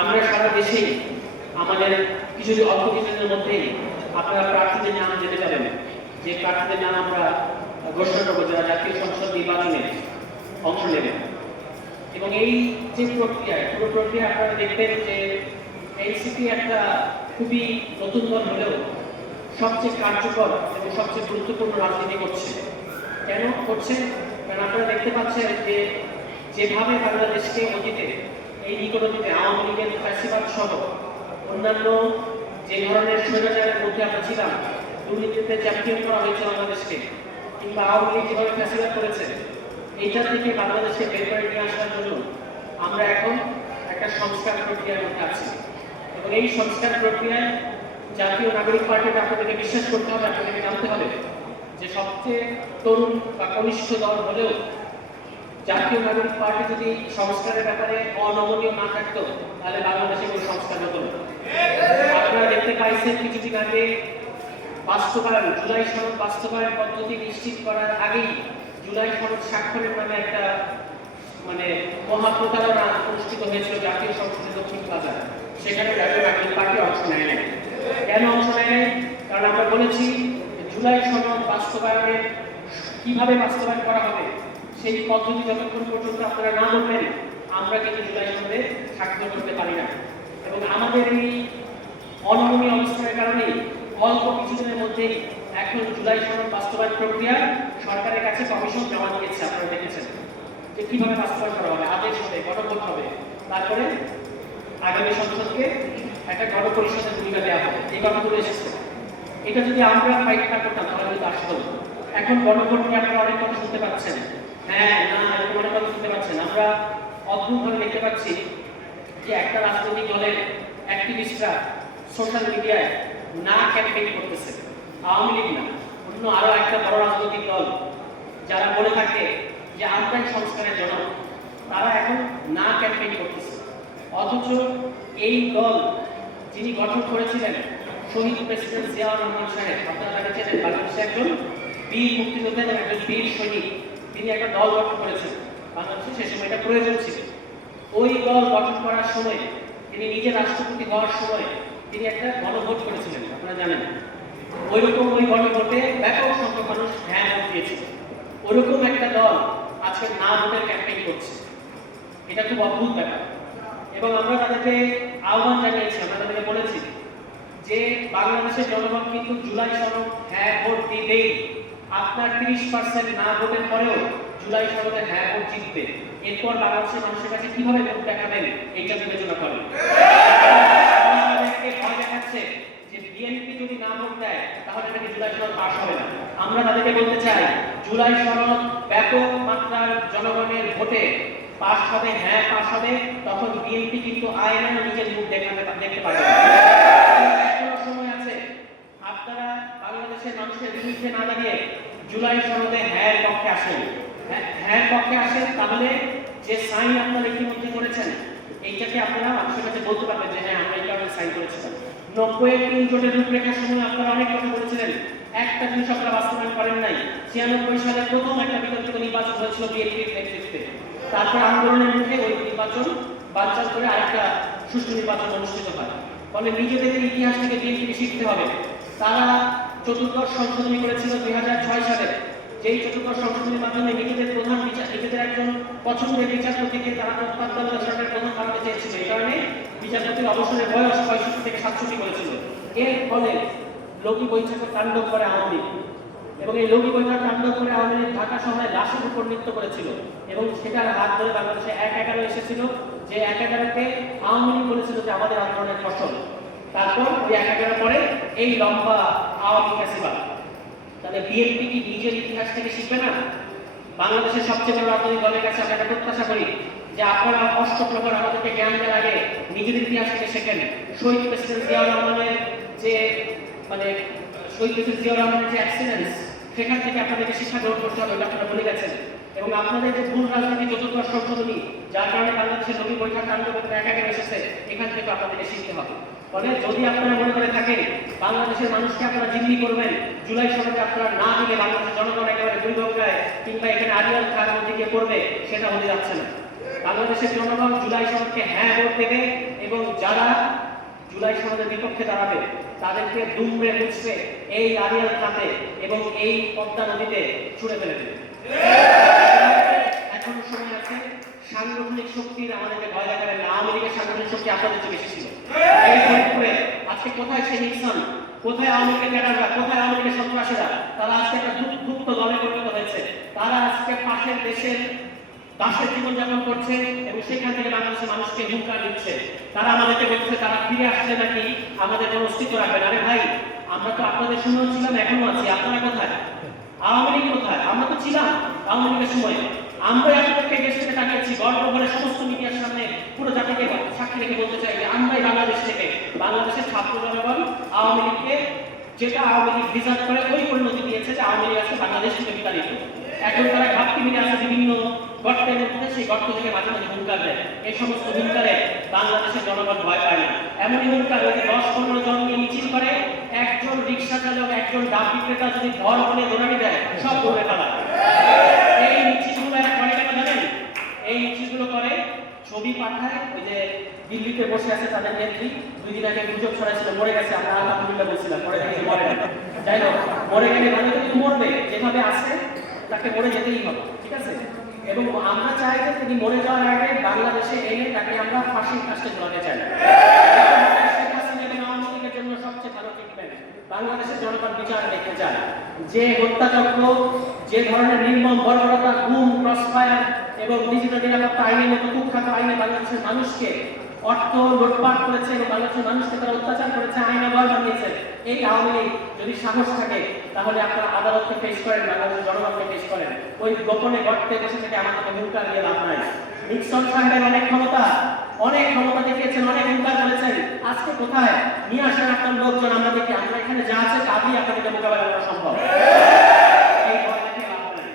আমরা সারা দেশেই আমাদের কিছু অল্প কিছুদিনের মধ্যেই আপনারা প্রার্থীদের নাম যেতে পারেন যে প্রার্থীদের নাম আমরা ঘোষণা করব, যারা জাতীয় সংসদ নির্বাচনে অংশ নেবেন। এবং এই যে প্রক্রিয়া পুরো প্রক্রিয়া আপনারা দেখবেন যে এনসিপি একটা খুবই নতুন দল হলেও সবচেয়ে কার্যকর এবং সবচেয়ে গুরুত্বপূর্ণ রাজনীতি করছে। কেন করছে? কারণ আপনারা দেখতে পাচ্ছেন যে যেভাবে বাংলাদেশকে অতীতে এই অতীতে আওয়ামী লীগের ফ্যাসিবাদ সহ অন্যান্য যে ধরনের স্বৈরাচারের মধ্যে আমরা ছিলাম, দুর্নীতিতে চ্যাম্পিয়ন করা হয়েছে বাংলাদেশকে, কিংবা আওয়ামী লীগ যেভাবে ফ্যাসিবাদ করেছে এইটা থেকে বাংলাদেশকে বের করে নিয়ে আসার জন্য আমরা এখন একটা সংস্কার প্রক্রিয়ার মধ্যে আছি। এবং এই সংস্কার প্রক্রিয়ায় জাতীয় নাগরিক পার্টিকে আপনাদেরকে বিশ্বাস করতে হবে, আপনাদেরকে জানতে হবে যে সবচেয়ে তরুণ বা কনিষ্ঠ দল হলেও জাতীয় নাগরিক পার্টি যদি সংস্কারের ব্যাপারে অনমনীয় না থাকতো, তাহলে বাংলাদেশে কোনো সংস্কার হতো আপনারা দেখতে পাইছেন কিছুদিন আগে বাস্তবায়ন, জুলাই সনদ বাস্তবায়ন পদ্ধতি নিশ্চিত করার আগেই জুলাই সনদ স্বাক্ষরের নামে একটা মানে মহাপ্রতারণা অনুষ্ঠিত হয়েছিল জাতীয় সংসদে দক্ষিণ প্লাজা সেখানে জাতীয় নাগরিক পার্টি অংশ নেয় নাই। কেন অংশ নেয় নাই? কারণ আমরা বলেছি, জুলাই সনদ বাস্তবায়নের, কীভাবে বাস্তবায়ন করা হবে? সেই পদ্ধতি যতক্ষণ পর্যন্ত আপনারা না বলবেন, আমরা কিন্তু জুলাই সনদে স্বাক্ষর করতে পারি না। এবং আমাদের এই অনমনীয় অবস্থানের কারণে অল্প কিছুদিনের মধ্যেই এখন জুলাই সনদ বাস্তবায়ন প্রক্রিয়া সরকারের কাছে কমিশন জমা দিয়েছে, আপনারা দেখেছেন। যে কীভাবে বাস্তবায়ন করা হবে, আদেশ হবে, গণভোট হবে, তারপরে আগামী সংসদকে একটা গণপরিষদের ভূমিকা দেওয়া হবে। এই কথাগুলো এসেছে। এটা যদি আমরা ফাইট না করতাম, তাহলে কিন্তু আসতো এখন গণভোট নিয়ে আপনারা অনেক কথা শুনতে পাচ্ছেন। হ্যাঁ না এরকম কথা শুনতে পাচ্ছেন আমরা অদ্ভুতভাবে দেখতে পাচ্ছি যে একটা রাজনৈতিক দলের অ্যাক্টিভিস্টরা সোশ্যাল মিডিয়ায় না ক্যাম্পেইন করতেছে। আওয়ামী লীগ না, অন্য একটা বড় রাজনৈতিক দল যারা বলে থাকে যে আমরাই সংস্কারের জনক তারা এখন না ক্যাম্পেইন করতেছে। অথচ এই দল যিনি গঠন করেছিলেন, শহীদ প্রেসিডেন্ট জিয়াউর আপনারা একজন বীর মুক্তিযোদ্ধা এবং একজন বীর সৈনিক। তিনি একটা দল গঠন করেছেন। বাংলাদেশে সে সময় এটা প্রয়োজন ছিল। ওই দল গঠন করার সময়, তিনি নিজে রাষ্ট্রপতি হওয়ার সময় তিনি একটা গণভোট করেছিলেন, আপনারা জানেন। ওই রকম ওই গণভোটে ব্যাপক সংখ্যক মানুষ হ্যাঁ ভোট দিয়েছিল। ওরকম একটা দল আজকে না ভোটের ক্যাম্পেইন করছে। এটা খুব অদ্ভুত ব্যাপার। এবং আমরা তাদেরকে আহ্বান জানিয়েছি, আমরা তাদেরকে বলেছি যে বাংলাদেশের জনগণ কিন্তু জুলাই সনদ হ্যাঁ ভোট দিবেই। আপনার তিরিশ পার্সেন্ট না ভোটের পরেও জুলাই সনদে হ্যাঁ ভোট জিতবে। এরপর বাংলাদেশের মানুষের কাছে কীভাবে ভোট দেখাবেন এইটা বিবেচনা করেন। দেখাচ্ছে বিএনপি যদি না ভোট দেয়, তাহলে জুলাই সনদ পাস হবে আমরা তাদেরকে বলতে চাই, জুলাই সনদ ব্যাপক মাত্রার জনগণের ভোটে পাস হবে হ্যাঁ পাস হবে, তখন বিএনপি কিন্তু আয়না নিজের মুখ দেখাতে দেখতে পারবে না। এখনও সময় আছে আপনারা বাংলাদেশের মানুষের বিরুদ্ধে না দাঁড়িয়ে জুলাই সনদে হ্যাঁ পক্ষে আসেন। হ্যাঁ পক্ষে আসেন তাহলে যে সাইন আপনারা ইতিমধ্যে করেছেন, এইটাকে আপনারা মানুষের কাছে বলতে পারবেন যে হ্যাঁ আমরা এই কারণে সাইন করেছিলাম। নব্বই তিন জোটের রূপরেখার সময় আপনারা অনেক কথা বলেছিলেন। একটা জিনিস আপনারা বাস্তবায়ন করেন নাই। ছিয়ানব্বই সালে প্রথম একটা বিতর্কিত নির্বাচন হয়েছিল বিএনপির নেতৃত্বে। তারপর আন্দোলনের মুখে ওই নির্বাচন বানচাল করে আরেকটা সুষ্ঠু নির্বাচন অনুষ্ঠিত হয়। ফলে নিজেদের ইতিহাস থেকে বিএনপিকে শিখতে হবে। তারা চতুর্দশ সংশোধনী করেছিল দুই হাজার ছয় সালে। যেই চতুর্দশ সংশোধনীর মাধ্যমে নিজেদের প্রধান বিচার নিজেদের একজন পছন্দের বিচারপতিকে তারা তত্ত্বাবধায়ক সরকারের প্রধান বানাতে চেয়েছিল। এই কারণে বিচারপতির অবসরের বয়স পঁয়ষট্টি থেকে সাতষট্টি করেছিল। এর ফলে লোকী বৈঠকের তাণ্ডব করে আওয়ামী এবং এই লোকী বৈঠক তাণ্ডব করে আওয়ামী লীগ ঢাকা শহরে লাশের উপর নৃত্য করেছিল। এবং সেটার হাত ধরে বাংলাদেশে এক এগারো এসেছিল। যে এক এগারোকে আওয়ামী লীগ বলেছিল যে আমাদের আন্দোলনের ফসল। তারপর এক এগারো পরে এই লম্বা আওয়ামী ফ্যাসিবাদ। তাহলে বিএনপি কি নিজের ইতিহাস থেকে শিখবে না? বাংলাদেশের সবচেয়ে বড় রাজনৈতিক দলের কাছে আমরা প্রত্যাশা করি যে আপনারা অষ্টপ্রহর আমাদেরকে জ্ঞান দেওয়ার আগে নিজেদের ইতিহাস থেকে শেখেন শহীদ প্রেসিডেন্ট জিয়াউর রহমানের যে মানে শহীদ প্রেসিডেন্ট জিয়াউর রহমানের যে অ্যাক্সিডেন্স সেখান থেকে আপনাদেরকে শিক্ষা গ্রহণ করতে হবে আপনারা বলে গেছেন। এবং আপনাদের যে ভুল রাজনীতি চতুর্দশ সংশোধনী, যার কারণে বাংলাদেশের নবী বৈঠক কাণ্ড করতে একা একা এসেছে এখান থেকে আপনাদেরকে শিখতে হবে। ফলে যদি আপনারা মনে করে থাকেন, বাংলাদেশের মানুষকে আপনারা জিম্মি করবেন, জুলাই সনদে আপনারা না দিলে বাংলাদেশের জনগণ একেবারে দুই কিংবা এখানে আরিয়াল মধ্যে গিয়ে পড়বে, সেটা হতে যাচ্ছে না। বাংলাদেশের জনগণ জুলাই সনদকে হ্যাঁ ভোট দেবে এবং যারা জুলাই সনদের বিপক্ষে দাঁড়াবে, তাদেরকে দুমড়ে মুচড়ে এই আরিয়াল খাতে এবং এই পদ্মা নদীতে ছুড়ে ফেলে দেবে। সাংগঠনিক শক্তির আমাদেরকে ভয় দেখাবেন না। আওয়ামী লীগের সাংগঠনিক শক্তি আপনাদের চেয়ে বেশি ছিল। আজকে কোথায় সেই নিক্সন কোথায় আওয়ামী লীগের ক্যাডাররা কোথায় আওয়ামী লীগের সন্ত্রাসীরা? তারা আজকে একটা দু- দলে পরিণত হয়েছে। তারা আজকে পাশের দেশের দাসের জীবনযাপন করছে এবং সেখান থেকে বাংলাদেশের মানুষকে হুঙ্কার দিচ্ছে। তারা আমাদেরকে বলছে তারা ফিরে আসলে নাকি আমাদের কোনো অস্তিত্ব রাখবেন আরে ভাই আমরা তো আপনাদের সঙ্গেও ছিলাম এখনও আছি। আপনারা কোথায়? আওয়ামী লীগ কোথায়? আমরা তো ছিলাম আওয়ামী লীগের সময়। আমরা আপনাদেরকে দেশ থেকে তাকিয়েছি গর্ব সমস্ত মিডিয়ার সামনে পুরো জাতিকে সাক্ষী রেখে বলতে চাই যে আমরাই বাংলাদেশ থেকে। বাংলাদেশের ছাত্র জনগণ, আওয়ামী লীগকে, যেটা আওয়ামী লীগ ডিজার্ভ করে, ওই পরিণতি দিয়েছে যে আওয়ামী লীগ আজকে বাংলাদেশ থেকে বিতাড়িত। এখন তারা ঘাটতি মিলে আছে বিভিন্ন গর্তের মধ্যে, সেই গর্ত থেকে মাঝে মাঝে হুঙ্কার দেয়। এই সমস্ত হুঙ্কারে বাংলাদেশের জনগণ ভয় পায় না। এমনই হুঙ্কার ওই যে দশ পনেরো জন মিছিল করে, একজন রিক্সা চালক একজন ডাক বিক্রেতা যদি ঘর বলে দৌড়ানি দেয়, সব দৌড়ে পালায় এই মিছিলগুলো এরা করে কেন জানেন? এই মিছিলগুলো করে ছবি পাঠায়, ওই যে দিল্লিতে বসে আছে তাদের নেত্রী। দুই দিন আগে গুজব ছড়াইছিল, মরে গেছে। আমরা আলহামদুলিল্লাহ বলছিলাম, মরে গেছে, মরে যাই হোক, মরে গেলে মানে কিন্তু মরবে, যেভাবে আছে, তাকে মরে যেতেই হবে, ঠিক আছে? এবং আমরা চাই যে তিনি মরে যাওয়ার আগে বাংলাদেশে এনে তাকে আমরা ফাঁসির কাছে ঝোলাতে চাই। বাংলাদেশের জনগণ বিচার দেখতে চায়। যে হত্যাচক্র যে ধরনের নির্মম বর্বরতা গুম ক্রসফায়ার এবং ডিজিটাল নিরাপত্তা আইনের মতো কুখ্যাত আইনে বাংলাদেশের মানুষকে অর্থ লুটপাট করেছে এবং বাংলাদেশের মানুষকে তারা অত্যাচার করেছে, আইনে বল বানিয়েছে। এই আওয়ামী লীগ যদি সাহস থাকে, তাহলে আপনারা আদালতকে ফেস করেন, বাংলাদেশের জনগণকে ফেস করেন। ওই গোপনে গর্তে বসে থেকে আমাদেরকে হুঙ্কার দিয়ে লাভ নাই। নিক্সন সাহেবের অনেক ক্ষমতা অনেক ক্ষমতা দেখিয়েছেন, অনেক হুঙ্কার করেছেন। আজকে কোথায়? নিয়ে আসেন আপনার লোকজন দেখি আমরা এখানে যা আছে তা দিয়ে আপনাদেরকে মোকাবেলা করা সম্ভব এই ভয় দেখে লাভ নাই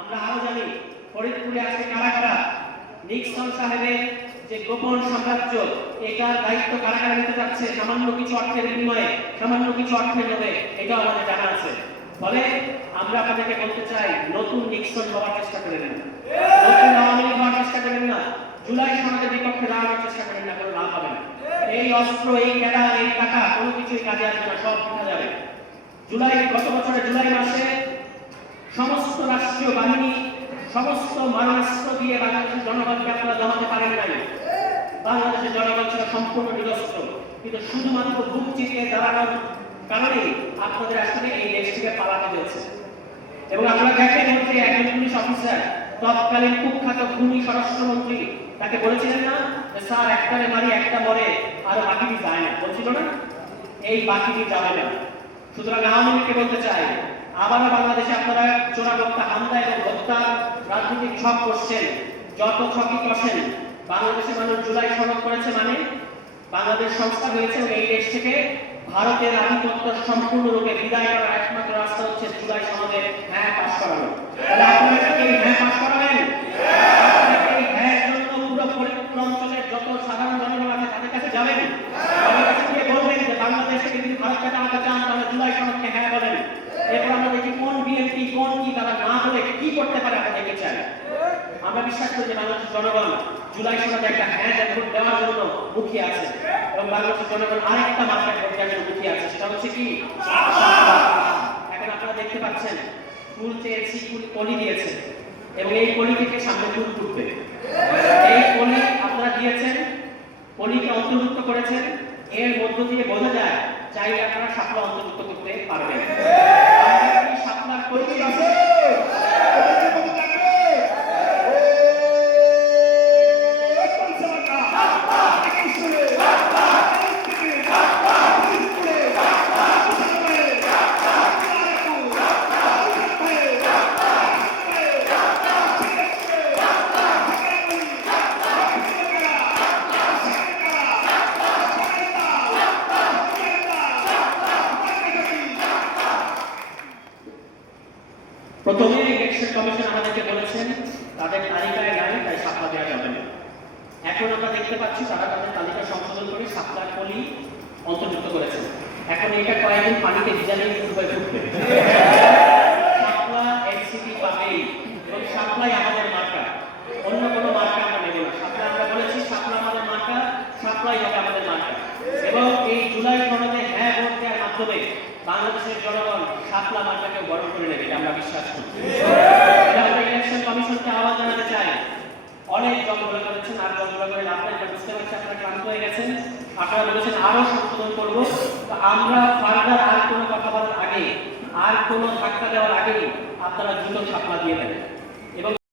আমরা আরও জানি ফরিদপুরে আজকে কারা কারা? নিক্সন সাহেবের যে গোপন সাম্রাজ্য, এটার দায়িত্ব কারা কারা নিতে যাচ্ছে? সামান্য কিছু অর্থের বিনিময়ে, সামান্য কিছু অর্থের লোভে, এটাও আমাদের জানা আছে। ফলে আমরা আপনাদেরকে বলতে চাই, নতুন নিক্সন হওয়ার চেষ্টা করেন না। নতুন আওয়ামী লীগ হওয়ার চেষ্টা করেন না। জুলাই সমাজের বিপক্ষে দাঁড়ানোর চেষ্টা করেন না, কোনো লাভ হবে না। এই অস্ত্র, এই ক্যাডার এই টাকা, কোনো কিছুই কাজে আসবে না, সব উঠে যাবে। জুলাই, গত বছরের জুলাই মাসে সমস্ত রাষ্ট্রীয় বাহিনী সমস্ত মারণাস্ত্র দিয়ে বাংলাদেশের জনগণকে আপনারা জমাতে পারেন নাই। বাংলাদেশের জনগণ ছিল সম্পূর্ণ নিরস্ত্র কিন্তু শুধুমাত্র বুক চিতিয়ে দাঁড়ানোর কারণে আপনাদের আসলে এই দেশ থেকে পালাতে হয়েছে। এবং আপনারা দেখেন হচ্ছে একজন পুলিশ অফিসার, তৎকালীন কুখ্যাত ভূমি স্বরাষ্ট্রমন্ত্রী, তাকে বলেছিলেন না যে, স্যার একটারে মারি, একটা মরে আর বাকিটি যায় না। বলছিল না, এই বাকিটি যাবে না। সুতরাং আওয়ামী লীগকে বলতে চাই আবারও বাংলাদেশে আপনারা চোরাগত্তা হামলা এবং হত্যা রাজনৈতিক ছক করছেন, যত ছকই করছেন, বাংলাদেশে মানুষ জুলাই সনদ করেছে মানে বাংলাদেশ সংস্থা হয়েছে এই দেশ থেকে ভারতের আধিপত্য সম্পূর্ণরূপে বিদায় করার একমাত্র রাস্তা হচ্ছে জুলাই সনদে হ্যাঁ পাশ করানো। তাহলে আপনারা কি হ্যাঁ পাশ করাবেন? যত সাধারণ তাদের কাছে যাবেন? তাদের কাছে গিয়ে বলবেন যে বাংলাদেশ থেকে যদি চান, তাহলে জুলাই সনদকে হ্যাঁ বলেন এরপর আমরা দেখি কোন বিএনপি কোন কি তারা না বলে কি করতে পারে আমরা দেখতে আমরা বিশ্বাস করি যে বাংলাদেশের জনগণ জুলাই সনদে একটা হ্যাঁ ভোট দেওয়ার জন্য মুখিয়ে আছে এবং বাংলাদেশের জনগণ আরেকটা মাত্রায় ভোট দেওয়ার জন্য মুখিয়ে আছে, সেটা হচ্ছে কি? এখন আপনারা দেখতে পাচ্ছেন, ফুল চেয়েছি, ফুল কলি দিয়েছে এবং এই কলি থেকে সামনে ফুল ফুটবে। এই কলি আপনারা দিয়েছেন কলিকে অন্তর্ভুক্ত করেছেন, এর মধ্য দিয়ে বোঝা যায়, চাইলে আপনারা সাপলা অন্তর্ভুক্ত করতে পারবেন। আমরা কি সাপলার কলি আছে অন্তর্যুক্ত করেছেন। এখন এটা কয়েকদিন পানিতে ভিজালে ফুটবে ফুটবে আমাদের অন্য কোনো আমরা আমরা বলেছি আমাদের এবং এই জুলাই হ্যাঁ মাধ্যমে বাংলাদেশের জনগণ সাতলা মার্কাকে বরণ করে নেবে আমরা বিশ্বাস করি। অনেক করেছেন, আর করে বুঝতে পারছি আপনারা ক্লান্ত হয়ে গেছেন। আপনারা বলেছেন আরও সংশোধন করব। আমরা ফার্দার আর কোনো কথা বলার আগে, আর কোনো ধাক্কা দেওয়ার আগে আপনারা দ্রুত সাপলা দিয়ে দেবেন